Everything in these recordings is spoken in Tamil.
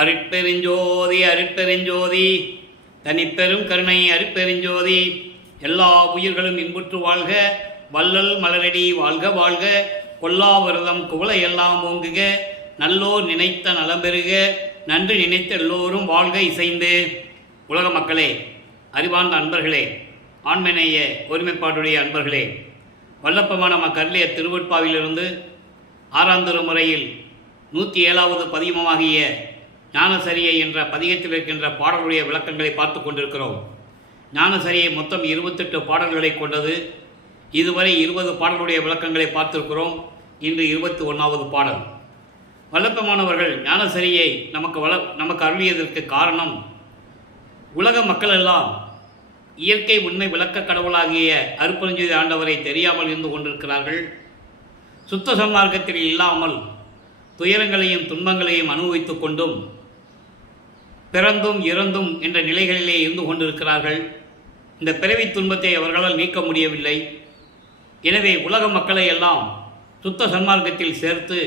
அருட்பெருஞ்சோதி அருட்பெருஞ்சோதி தனிப்பெரும் கருணை அருட்பெருஞ்சோதி. எல்லா உயிர்களும் இன்புற்று வாழ்க, வள்ளல் மலரடி வாழ்க வாழ்க, கொல்லாவிரதம் குவளை எல்லாம் ஓங்குக, நல்லோர் நினைத்த நலம் பெறுக, நன்று நினைத்த எல்லோரும் வாழ்க இசைந்து. உலக மக்களே, அறிவார்ந்த அன்பர்களே, ஆண்மநேய ஒருமைப்பாட்டுடைய அன்பர்களே, வல்லப்பமான கருளிய திருவட்பாவிலிருந்து 6ஆம் திருமுறையில் 107வது பதிகமாகிய ஞானசரியை என்ற பதிகத்தில் இருக்கின்ற பாடல்களுடைய விளக்கங்களை பார்த்து கொண்டிருக்கிறோம். ஞானசரியை மொத்தம் 28 பாடல்களை கொண்டது. இதுவரை 20 பாடல்களுடைய விளக்கங்களை பார்த்திருக்கிறோம். இன்று 21வது பாடல். வல்லப்பமானவர்கள் ஞானசரியை நமக்கு அருளியதற்கு காரணம், உலக மக்கள் எல்லாம் இயற்கை உண்மை விளக்க கடவுளாகிய அருட்பெருஞ்சோதி ஆண்டவரை தெரியாமல் இருந்து கொண்டிருக்கிறார்கள். சுத்த சன்மார்க்கத்தில் இல்லாமல் துயரங்களையும் துன்பங்களையும் அனுபவித்துக் கொண்டும் பிறந்தும் இறந்தும் என்ற நிலைகளிலே இருந்து கொண்டிருக்கிறார்கள். இந்த பிறவி துன்பத்தை அவர்களால் நீக்க முடியவில்லை. எனவே உலக மக்களை எல்லாம் சுத்த சன்மார்க்கத்தில் சேர்த்து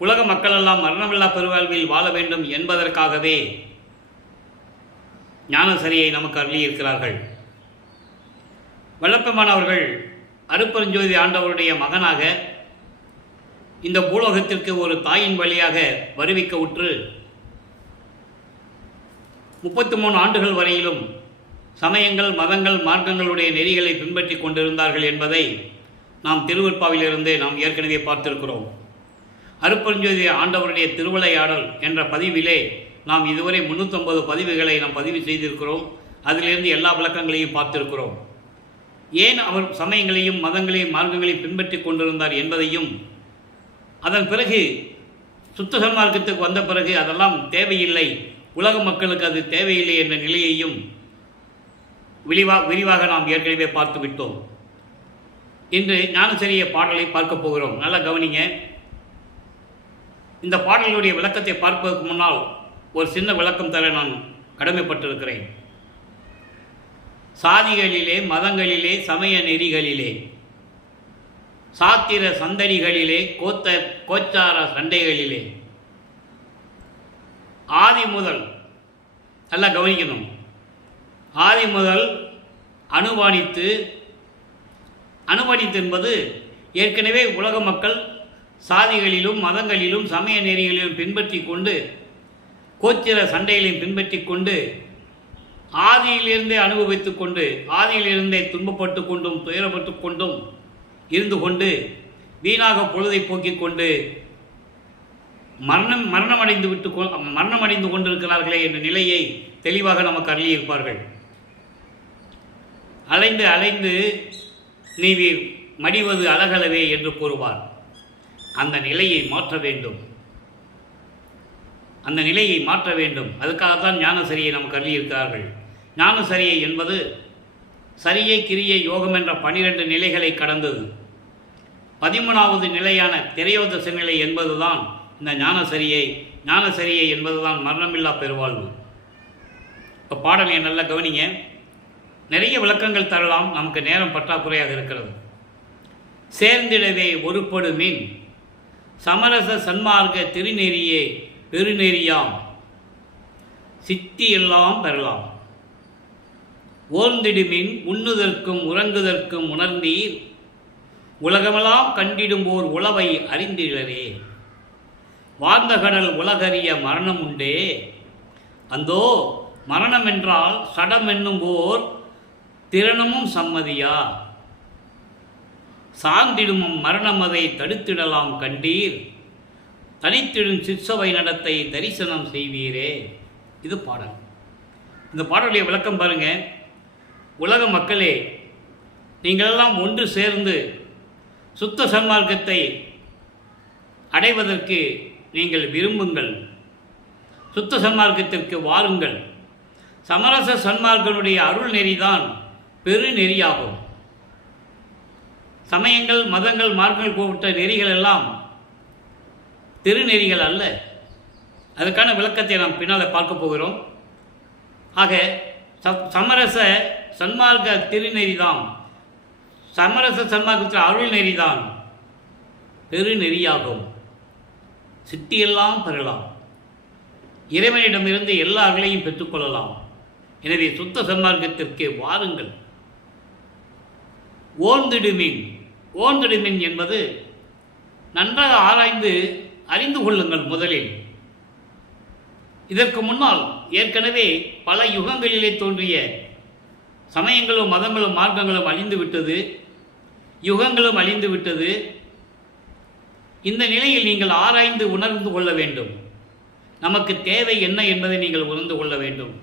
உலக மக்களெல்லாம் மரணமில்லா பெருவாழ்வில் வாழ வேண்டும் என்பதற்காகவே ஞானசரியை நமக்கு அருளியிருக்கிறார்கள். வல்லப்பமானவர்கள் அருட்பெருஞ்சோதி ஆண்டவருடைய மகனாக இந்த பூலோகத்திற்கு ஒரு தாயின் வழியாக வருவிக்க உற்று 33 ஆண்டுகள் வரையிலும் சமயங்கள் மதங்கள் மார்க்கங்களுடைய நெறிகளை பின்பற்றி கொண்டிருந்தார்கள் என்பதை நாம் திருவெற்பாவிலிருந்து நாம் ஏற்கனவே பார்த்திருக்கிறோம். அருட்பெருஞ்சோதி ஆண்டவருடைய திருவிளையாடல் என்ற பதிவிலே நாம் இதுவரை 350 பதிவுகளை நாம் பதிவு செய்திருக்கிறோம். அதிலிருந்து எல்லா விளக்கங்களையும் பார்த்திருக்கிறோம். ஏன் அவர் சமயங்களையும் மதங்களையும் மார்க்கங்களையும் பின்பற்றி கொண்டிருந்தார் என்பதையும், அதன் பிறகு சுத்த சன்மார்க்கத்துக்கு வந்த பிறகு அதெல்லாம் தேவையில்லை, உலக மக்களுக்கு அது தேவையில்லை என்ற நிலையையும் விரிவாக நாம் ஏற்கனவே பார்த்து விட்டோம். இன்று ஞானசரிய பாடலை பார்க்க போகிறோம். நல்லா கவனிங்க. இந்த பாடலுடைய விளக்கத்தை பார்ப்பதற்கு முன்னால் ஒரு சின்ன விளக்கம் தர நான் கடமைப்பட்டிருக்கிறேன். சாதிகளிலே, மதங்களிலே, சமய நெறிகளிலே, சாத்திர சந்தடிகளிலே, கோச்சார சண்டைகளிலே, ஆதி முதல், நல்லா கவனிக்கணும், ஆதி முதல் அனுமானித்து என்பது ஏற்கனவே உலக மக்கள் சாதிகளிலும் மதங்களிலும் சமய நெறிகளிலும் பின்பற்றி கொண்டு, கோச்சிர சண்டைகளையும் பின்பற்றி கொண்டு, ஆதியிலிருந்தே அனுபவித்து கொண்டு, ஆதியிலிருந்தே துன்பப்பட்டு கொண்டும் துயரப்பட்டு கொண்டும் இருந்து கொண்டு வீணாக பொழுதை போக்கிக் கொண்டு மரணமடைந்து கொண்டிருக்கிறார்களே என்ற நிலையை தெளிவாக நமக்கு அருளியிருப்பார்கள். அலைந்து அலைந்து நீவீர் மடிவது அழகலவே என்று கூறுவார். அந்த நிலையை மாற்ற வேண்டும், அந்த நிலையை மாற்ற வேண்டும். அதுக்காகத்தான் ஞானசரியை நமக்கு அருளியிருக்கிறார்கள். ஞானசரியை என்பது சரியை கிரியை யோகம் என்ற 12 நிலைகளை கடந்தது. 13வது நிலையான திரையோதச நிலை என்பதுதான் இந்த ஞானசரியை என்பதுதான் மரணமில்லா பெருவாழ்வு. இப்போ பாடலை நல்லா கவனிங்க. நிறைய விளக்கங்கள் தரலாம், நமக்கு நேரம் பற்றாக்குறையாக இருக்கிறது. சேர்ந்திடவே ஒருபடுமின் சமரச சன்மார்க்க திருநெறியே பெருநெறியாம் சித்தி எல்லாம் பெறலாம். ஓர்ந்திடுமின் உண்ணுதற்கும் உறங்குதற்கும் உணர்ந்தீர் உலகமெல்லாம் கண்டிடும்போர் உளவை அறிந்திடரே. வாழ்ந்த கடல் உலகறிய மரணம் உண்டே, அந்தோ மரணம் என்றால் சடம் என்னும்போர் திறனமும் சம்மதியா. சார்ந்திடும் மரணம் அதை தடுத்திடலாம் கண்டீர், தனித்திடும் சிற்சபை நடத்தை தரிசனம் செய்வீரே. இது பாடல். இந்த பாடலுடைய விளக்கம் பாருங்க. உலக மக்களே, நீங்களெல்லாம் ஒன்று சேர்ந்து சுத்த சன்மார்க்கத்தை அடைவதற்கு நீங்கள் விரும்புங்கள், சுத்த சன்மார்க்கத்திற்கு வாருங்கள். சமரச சன்மார்க்கனுடைய அருள் நெறிதான் பெருநெறியாகும். சமயங்கள் மதங்கள் மார்க்கங்கள் போட்ட நெறிகள் எல்லாம் திருநெறிகள் அல்ல. அதுக்கான விளக்கத்தை நாம் பின்னால் பார்க்க போகிறோம். ஆக சமரச சன்மார்க்க திருநெறிதான், சமரச சன்மார்க்கத்தில் அருள் நெறிதான் பெருநெறியாகும். சித்தியெல்லாம் பெறலாம். இறைவனிடமிருந்து எல்லா அருளையும் பெற்றுக்கொள்ளலாம். எனவே சுத்த சன்மார்க்கத்திற்கு வாருங்கள். ஓர்ந்திடுமின் என்பது நன்றாக ஆராய்ந்து அறிந்து கொள்ளுங்கள். முதலில் இதற்கு முன்னால் ஏற்கனவே பல யுகங்களிலே தோன்றிய சமயங்களும் மதங்களும் மார்க்கங்களும் அழிந்து விட்டது, யுகங்களும் அழிந்து விட்டது. இந்த நிலையில் நீங்கள் ஆராய்ந்து உணர்ந்து கொள்ள வேண்டும். நமக்கு தேவை என்ன என்பதை நீங்கள் உணர்ந்து கொள்ள வேண்டும்.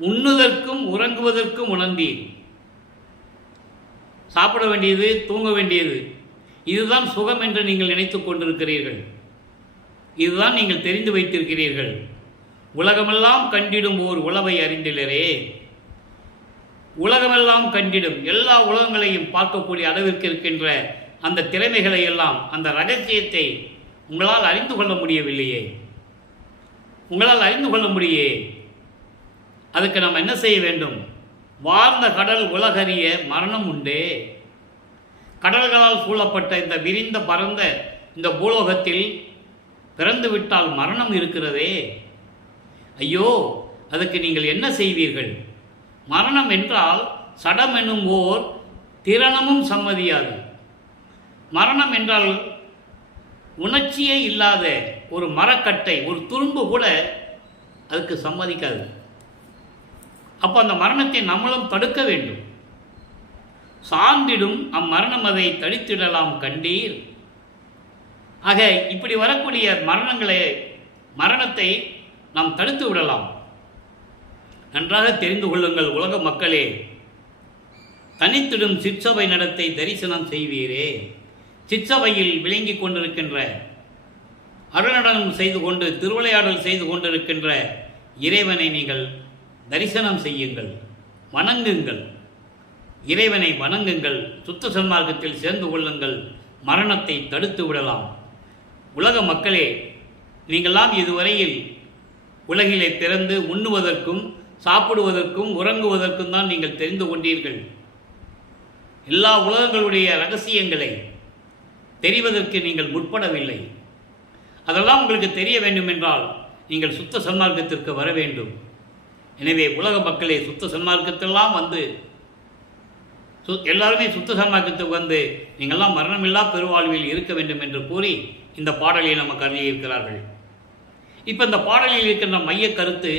உண்ணுவதற்கும் உறங்குவதற்கும் உணர்ந்தீர். சாப்பிட வேண்டியது, தூங்க வேண்டியது, இதுதான் சுகம் என்று நீங்கள் நினைத்து கொண்டிருக்கிறீர்கள். இதுதான் நீங்கள் தெரிந்து வைத்திருக்கிறீர்கள். உலகமெல்லாம் கண்டிடும் ஓர் உளவை அறிந்திலரே. உலகமெல்லாம் கண்டிடும், எல்லா உலகங்களையும் பார்க்கக்கூடிய அளவிற்கு இருக்கின்ற அந்த திறமைகளை எல்லாம், அந்த ரகசியத்தை உங்களால் அறிந்து கொள்ள முடியவில்லையே. உங்களால் அறிந்து கொள்ள முடியே. அதுக்கு நாம் என்ன செய்ய வேண்டும்? வார்ந்த கடல் உலகறிய மரணம் உண்டே. கடல்களால் சூழப்பட்ட இந்த விரிந்த பரந்த இந்த பூலோகத்தில் பிறந்து விட்டால் மரணம் இருக்கிறதே. ஐயோ, அதுக்கு நீங்கள் என்ன செய்வீர்கள்? மரணம் என்றால் சடம் என்னும் ஓர் திறனமும் சம்மதியாது. மரணம் என்றால் உணர்ச்சியே இல்லாத ஒரு மரக்கட்டை, ஒரு துரும்பு கூட அதுக்கு சம்மதிக்காது. அப்போ அந்த மரணத்தை நம்மளும் தடுக்க வேண்டும். சார்ந்திடும் அம்மரணம் அதை தடுத்திடலாம் கண்டீர். ஆக இப்படி வரக்கூடிய மரணத்தை நாம் தடுத்து விடலாம். நன்றாக தெரிந்து கொள்ளுங்கள் உலக மக்களே. தனித்திடும் சிற்சபை நடத்தை தரிசனம் செய்வீரே. சிற்சபையில் விளங்கி கொண்டிருக்கின்ற, அருநடனம் செய்து கொண்டு திருவிளையாடல் செய்து கொண்டிருக்கின்ற இறைவனை நீங்கள் தரிசனம் செய்யுங்கள், வணங்குங்கள். இறைவனை வணங்குங்கள், சுத்த சன்மார்க்கத்தில் சேர்ந்து கொள்ளுங்கள். மரணத்தை தடுத்து விடலாம். உலக மக்களே, நீங்களாம் இதுவரையில் உலகிலே பிறந்து உண்ணுவதற்கும் சாப்பிடுவதற்கும் உறங்குவதற்கும் தான் நீங்கள் தெரிந்து கொண்டீர்கள். எல்லா உலகங்களுடைய இரகசியங்களை தெரிவதற்கு நீங்கள் முற்படவில்லை. அதெல்லாம் உங்களுக்கு தெரிய வேண்டும் என்றால் நீங்கள் சுத்த சன்மார்க்கத்திற்கு வர வேண்டும். எனவே உலக மக்களே, சுத்த சன்மார்க்கத்தெல்லாம் வந்து எல்லாருமே சுத்த சன்மார்க்கத்துக்கு வந்து நீங்கள்லாம் மரணமில்லா பெருவாழ்வில் இருக்க வேண்டும் என்று கூறி இந்த பாடலை நமக்கு அருளியிருக்கிறார்கள். இப்போ இந்த பாடலில் இருக்கின்ற மைய கருத்து,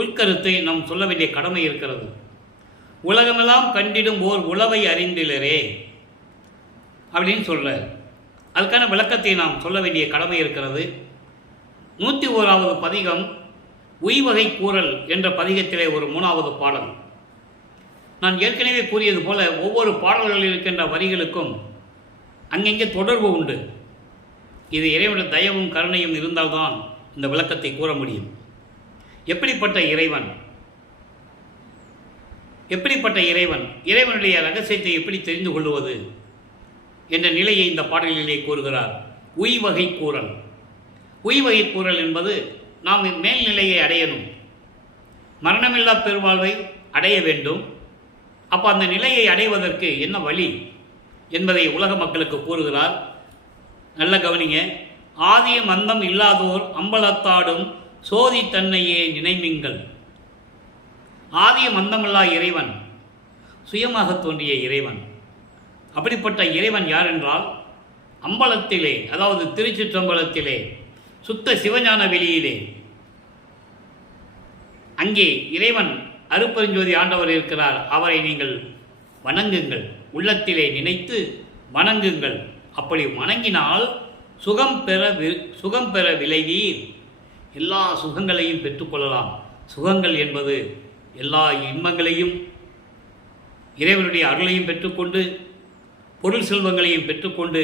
உள்கருத்தை நாம் சொல்ல வேண்டிய கடமை இருக்கிறது. உலகமெல்லாம் கண்டிடும் ஓர் உளவை அறிந்திலரே அப்படின்னு சொல்கிறார். அதுக்கான விளக்கத்தை நாம் சொல்ல வேண்டிய கடமை இருக்கிறது. 101வது பதிகம் உய்வகை கூறல் என்ற பதிகத்திலே ஒரு 3வது பாடல். நான் ஏற்கனவே கூறியது போல ஒவ்வொரு பாடல்களில் இருக்கின்ற வரிகளுக்கும் அங்கங்கே தொடர்பு உண்டு. இது இறைவனுடைய தயவும் கருணையும் இருந்தால்தான் இந்த விளக்கத்தை கூற முடியும். எப்படிப்பட்ட இறைவன், இறைவனுடைய ரகசியத்தை எப்படி தெரிந்து கொள்வது என்ற நிலையை இந்த பாடலிலே கூறுகிறார். உய்வகை கூறல். உய்வகை கூறல் என்பது நாம் மேல்நிலையை அடையணும், மரணமில்லா பெருவாழ்வை அடைய வேண்டும். அப்போ அந்த நிலையை அடைவதற்கு என்ன வழி என்பதை உலக மக்களுக்கு கூறுகிறார். நல்ல கவனிங்க. ஆதியம் அந்தம் இல்லாதோர் அம்பலத்தாடும் சோதி தன்னையே நினைமிங்கள். ஆதியம் அந்தமில்லா இறைவன், சுயமாக தோன்றிய இறைவன். அப்படிப்பட்ட இறைவன் யார் என்றால், அம்பலத்திலே, அதாவது திருச்சிற்றம்பலத்திலே, சுத்த சிவஞான வெளியிலே, அங்கே இறைவன் அருப்பெருஞ்சோதி ஆண்டவர் இருக்கிறார். அவரை நீங்கள் வணங்குங்கள், உள்ளத்திலே நினைத்து வணங்குங்கள். அப்படி வணங்கினால் சுகம் பெற விளைவீர். எல்லா சுகங்களையும் பெற்றுக்கொள்ளலாம். சுகங்கள் என்பது எல்லா இன்பங்களையும், இறைவனுடைய அருளையும் பெற்றுக்கொண்டு, பொருள் செல்வங்களையும் பெற்றுக்கொண்டு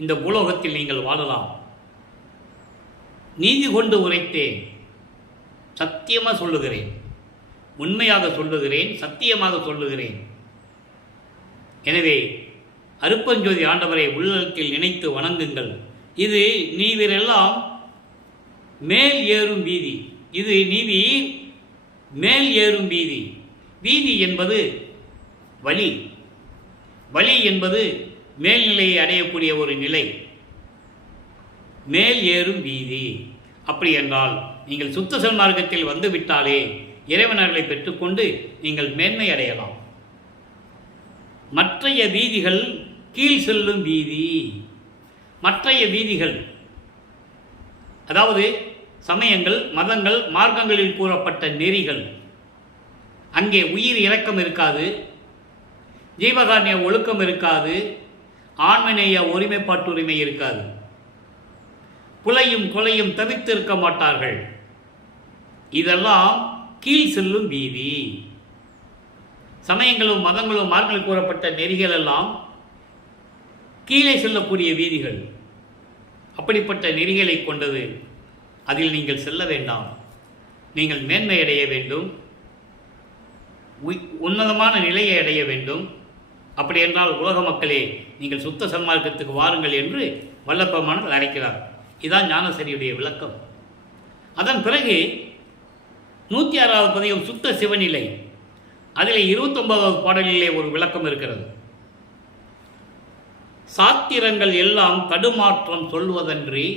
இந்த பூலோகத்தில் நீங்கள் வாழலாம். நீதி கொண்டு உரைத்தேன், சத்தியமாக சொல்லுகிறேன், உண்மையாக சொல்லுகிறேன், சத்தியமாக சொல்லுகிறேன். எனவே அருப்பஞ்சோதி ஆண்டவரை உள்ளத்தில் நினைத்து வணங்குங்கள். இது நீவிரெல்லாம் மேல் ஏறும் வீதி. இது நீவி மேல் ஏறும் வீதி. வீதி என்பது வழி. வழி என்பது மேல்நிலையை அடையக்கூடிய ஒரு நிலை. மேல் ஏறும் வீதி. அப்படி என்றால் நீங்கள் சுத்த சன்மார்க்கத்தில் வந்துவிட்டாலே இறைவனர்களை பெற்றுக்கொண்டு நீங்கள் மேன்மை அடையலாம். மற்றைய வீதிகள் கீழ் செல்லும் வீதி. மற்றைய வீதிகள் அதாவது சமயங்கள், மதங்கள், மார்க்கங்களில் கூறப்பட்ட நெறிகள். அங்கே உயிர் இரக்கம் இருக்காது, ஜீவகாருண்ய ஒழுக்கம் இருக்காது, ஆண்மநேய ஒருமைப்பாட்டுரிமை இருக்காது. புலையும் கொலையும் தவிர்த்து இருக்க மாட்டார்கள். இதெல்லாம் கீழ் செல்லும் வீதி. சமயங்களும் மதங்களும் மார்க்கங்களில் கூறப்பட்ட நெறிகள் எல்லாம் கீழே செல்லக்கூடிய வீதிகள். அப்படிப்பட்ட நெறிகளை கொண்டது. அதில் நீங்கள் செல்ல வேண்டாம். நீங்கள் மேன்மை அடைய வேண்டும், உன்னதமான நிலையை அடைய வேண்டும். அப்படி என்றால் உலக மக்களே நீங்கள் சுத்த சன்மார்க்கத்துக்கு வாருங்கள் என்று வல்லபெருமான் அழைக்கிறார். இதுதான் ஞானசரியுடைய விளக்கம். அதன் பிறகு 106வது பதிகம் சுத்த சிவநிலை. அதில் 29வது பாடலிலே ஒரு விளக்கம் இருக்கிறது. சாத்திரங்கள் எல்லாம் தடுமாற்றம் சொல்வதன்றி.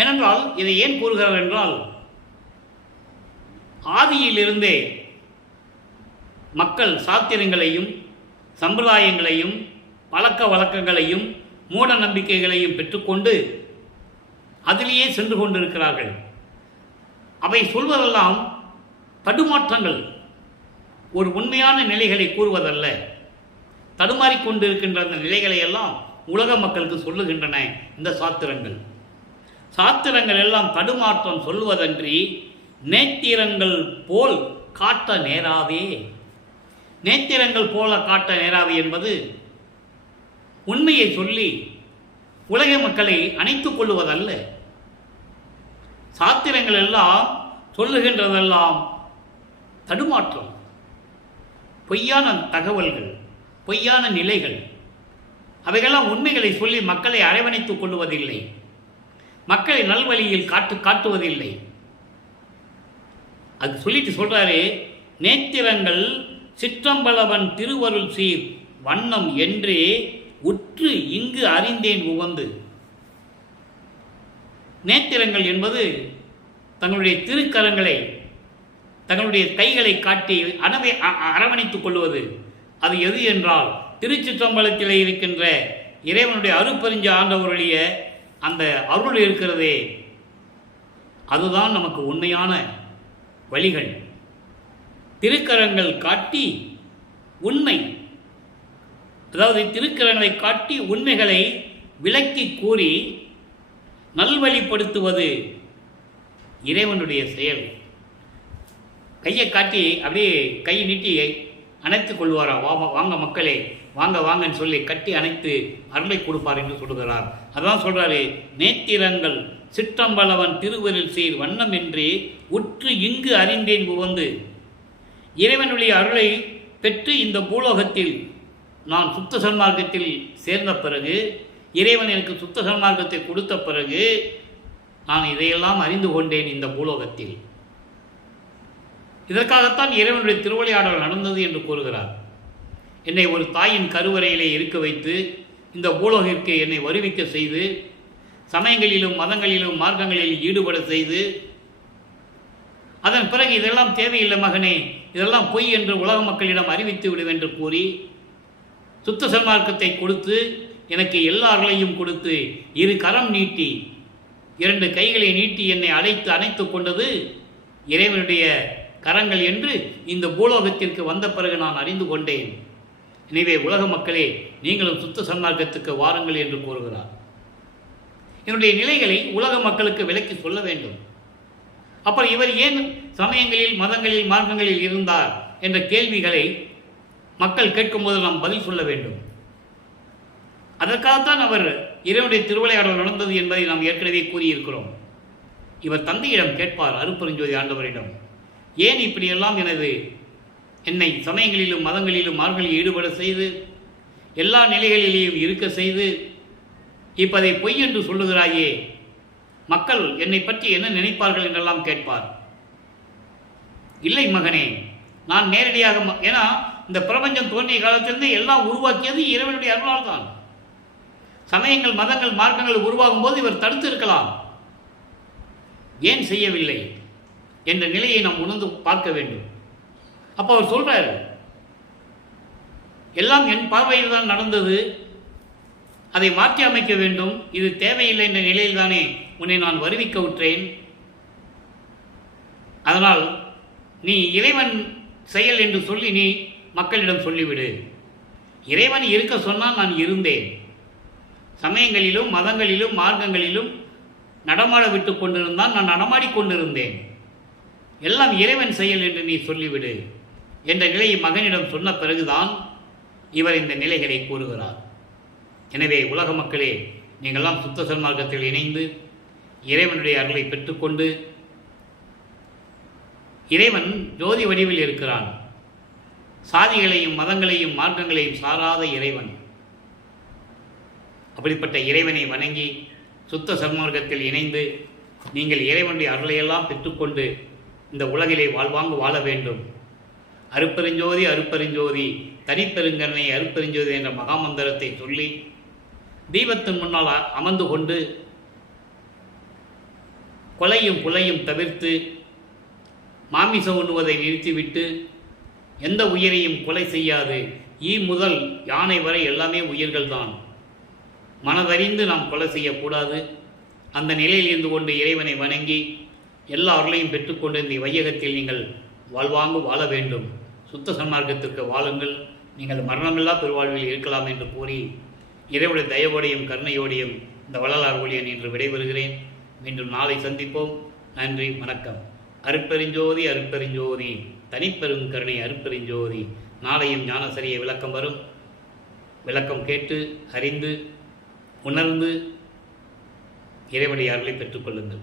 ஏனென்றால் இதை ஏன் கூறுகிறார் என்றால், ஆதியிலிருந்தே மக்கள் சாத்திரங்களையும் சம்பிரதாயங்களையும் பழக்க வழக்கங்களையும் மூட நம்பிக்கைகளையும் பெற்றுக்கொண்டு அதிலேயே சென்று கொண்டிருக்கிறார்கள். அவை சொல்வதெல்லாம் தடுமாற்றங்கள், ஒரு உண்மையான நிலைகளை கூறுவதல்ல. தடுமாறிக்கொண்டிருக்கின்ற அந்த நிலைகளை எல்லாம் உலக மக்களுக்கு சொல்லுகின்றன இந்த சாத்திரங்கள். சாத்திரங்கள் எல்லாம் தடுமாற்றம் சொல்வதன்றி நேத்திரங்கள் போல் காட்ட நேராவே. நேத்திரங்கள் போல காட்ட நேராவே என்பது உண்மையை சொல்லி உலக மக்களை அணைத்துக் கொள்வதல்ல. சாத்திரங்கள் எல்லாம் சொல்லுகின்றதெல்லாம் தடுமாற்றம், பொய்யான தகவல்கள், பொய்யான நிலைகள். அவைகளாம் உண்மைகளை சொல்லி மக்களை அரவணைத்துக் கொள்வதில்லை, மக்களை நல்வழியில் காட்டுவதில்லை. அது சொல்லிட்டு சொல்றாரு, நேத்திரங்கள் சிற்றம்பலவன் திருவருள் சீர் வண்ணம் என்றே உற்று இங்கு அறிந்தேன் உவந்து. நேத்திரங்கள் என்பது தங்களுடைய திருக்கரங்களை, தங்களுடைய கைகளை காட்டி அரவணைத்துக் கொள்வது. அது எது என்றால் திருச்சிற்றம்பலத்தில் இருக்கின்ற இறைவனுடைய அருட்பெருஞ்ச ஆண்டவருடைய அந்த அருள் இருக்கிறதே, அதுதான் நமக்கு உண்மையான வழிகள். திருக்கரங்கள் காட்டி உண்மை, அதாவது திருக்கரங்களை காட்டி உண்மைகளை விளக்கி கூறி நல்வழிப்படுத்துவது இறைவனுடைய செயல். கையை காட்டி அப்படியே கை நீட்டி அணைத்துக் கொள்வாரா, வாங்க மக்களே வாங்க வாங்கன்னு சொல்லி கட்டி அணைத்து அருளை கொடுப்பார் என்று சொல்கிறார். அதான் சொல்றாரு, நேத்திரங்கள் சிற்றம்பலவன் திருவருள் சீர் வண்ணம் என்று உற்று இங்கு அறிந்தேன் உவந்து. இறைவனுடைய அருளை பெற்று இந்த பூலோகத்தில் நான் சுத்த சன்மார்க்கத்தில் சேர்ந்த பிறகு, இறைவன் எனக்கு சுத்த சன்மார்க்கத்தை கொடுத்த பிறகு நான் இதையெல்லாம் அறிந்து கொண்டேன் இந்த பூலோகத்தில். இதற்காகத்தான் இறைவனுடைய திருவிளையாடல் நடந்தது என்று கூறுகிறார். என்னை ஒரு தாயின் கருவறையிலே இருக்க வைத்து இந்த பூலோகிற்கு என்னை வருவிக்க செய்து, சமயங்களிலும் மதங்களிலும் மார்க்கங்களில் ஈடுபட செய்து, அதன் பிறகு இதெல்லாம் தேவையில்லை மகனே, இதெல்லாம் பொய் என்று உலக மக்களிடம் அறிவித்து விடுவென்று கூறி சுத்த சன்மார்க்கத்தை கொடுத்து எனக்கு எல்லார்களையும் கொடுத்து இரு கரம் நீட்டி 2 கைகளை நீட்டி என்னை அணைத்துக் கொண்டது இறைவனுடைய கரங்கள் என்று இந்த பூலோகத்திற்கு வந்த பிறகு நான் அறிந்து கொண்டேன். எனவே உலக மக்களே நீங்களும் சுத்த சன்மார்க்கத்துக்கு வாருங்கள் என்று கூறுகிறார். என்னுடைய நிலைகளை உலக மக்களுக்கு விளக்கி சொல்ல வேண்டும். அப்புறம் இவர் ஏன் சமயங்களில் மதங்களில் மார்க்கங்களில் இருந்தார் என்ற கேள்விகளை மக்கள் கேட்கும்போது நாம் பதில் சொல்ல வேண்டும். அதற்காகத்தான் அவர் இறைவனுடைய திருவிளையாடல் நடந்தது என்பதை நாம் ஏற்கனவே கூறியிருக்கிறோம். இவர் தந்தையிடம் கேட்பார், அருட்பெருஞ்சோதி ஆண்டவரிடம், ஏன் இப்படியெல்லாம் என்னை சமயங்களிலும் மதங்களிலும் மார்க்கங்களில் ஈடுபட செய்து எல்லா நிலைகளிலேயும் இருக்க செய்து இப்போ அதை பொய் என்று சொல்லுகிறாயே, மக்கள் என்னை பற்றி என்ன நினைப்பார்கள் என்றெல்லாம் கேட்பார். இல்லை மகனே, நான் நேரடியாக, ஏன்னா இந்த பிரபஞ்சம் தோன்றிய காலத்திலிருந்து எல்லாம் உருவாக்கியது இறைவனுடைய அருளால் தான். சமயங்கள் மதங்கள் மார்க்கங்கள் உருவாகும் போது இவர் தடுத்து இருக்கலாம், ஏன் செய்யவில்லை என்ற நிலையை நாம் உணர்ந்து பார்க்க வேண்டும். அப்போ அவர் சொல்றாரு, எல்லாம் என் பார்வையில் தான் நடந்தது, அதை மாற்றி அமைக்க வேண்டும், இது தேவையில்லை என்ற நிலையில் தானே உன்னை நான் வருவிக்க விட்டேன். அதனால் நீ இறைவன் செயல் என்று சொல்லி நீ மக்களிடம் சொல்லிவிடு. இறைவன் இருக்க சொன்னால் நான் இருந்தேன். சமயங்களிலும் மதங்களிலும் மார்க்கங்களிலும் நடமாட விட்டு கொண்டிருந்தான், நான் நடமாடிக்கொண்டிருந்தேன். எல்லாம் இறைவன் செயல் என்று நீ சொல்லிவிடு என்ற நிலையை மகனிடம் சொன்ன பிறகுதான் இவர் இந்த நிலைகளை கூறுகிறார். எனவே உலக மக்களே, நீங்கள்லாம் சுத்த சன்மார்க்கத்தில் இணைந்து இறைவனுடைய அருளை பெற்றுக்கொண்டு, இறைவன் ஜோதி வடிவில் இருக்கிறான். சாதிகளையும் மதங்களையும் மார்க்கங்களையும் சாராத இறைவன். அப்படிப்பட்ட இறைவனை வணங்கி சுத்த சன்மார்க்கத்தில் இணைந்து நீங்கள் இறைவனுடைய அருளையெல்லாம் பெற்றுக்கொண்டு இந்த உலகிலே வாழ்வாங்கு வாழ வேண்டும். அருப்பெருஞ்சோதி அருப்பெருஞ்சோதி தனிப்பெருங்கருணை அருப்பெருஞ்சோதி என்ற மகாமந்திரத்தை சொல்லி தீபத்தின் முன்னால் அமர்ந்து கொண்டு கொலையும் புலையும் தவிர்த்து மாமிசம் உண்ணுவதை நிறுத்திவிட்டு எந்த உயிரையும் கொலை செய்யாது. ஈ முதல் யானை வரை எல்லாமே உயிர்கள் தான். மனதறிந்து நாம் கொலை செய்யக்கூடாது. அந்த நிலையில் இருந்து கொண்டு இறைவனை வணங்கி எல்லா அருளையும் பெற்றுக்கொண்டு இந்த வையகத்தில் நீங்கள் வாழ்வாங்கு வாழ வேண்டும். சுத்த சன்மார்க்கத்திற்கு வாழுங்கள், நீங்கள் மரணமில்லா பெருவாழ்வில் இருக்கலாம் என்று கூறி இறைவனுடைய தயவோடையும் கருணையோடையும் இந்த வள்ளலார் ஊழியன் என்று விடைபெறுகிறேன். மீண்டும் நாளை சந்திப்போம். நன்றி, வணக்கம். அருட்பெருஞ்சோதி அருட்பெருஞ்சோதி தனிப்பெரும் கருணை அருட்பெருஞ்சோதி. நாளையும் ஞானசரிய விளக்கம் வரும். விளக்கம் கேட்டு அறிந்து உணர்ந்து இறைவனுடைய அருளை பெற்றுக்கொள்ளுங்கள்.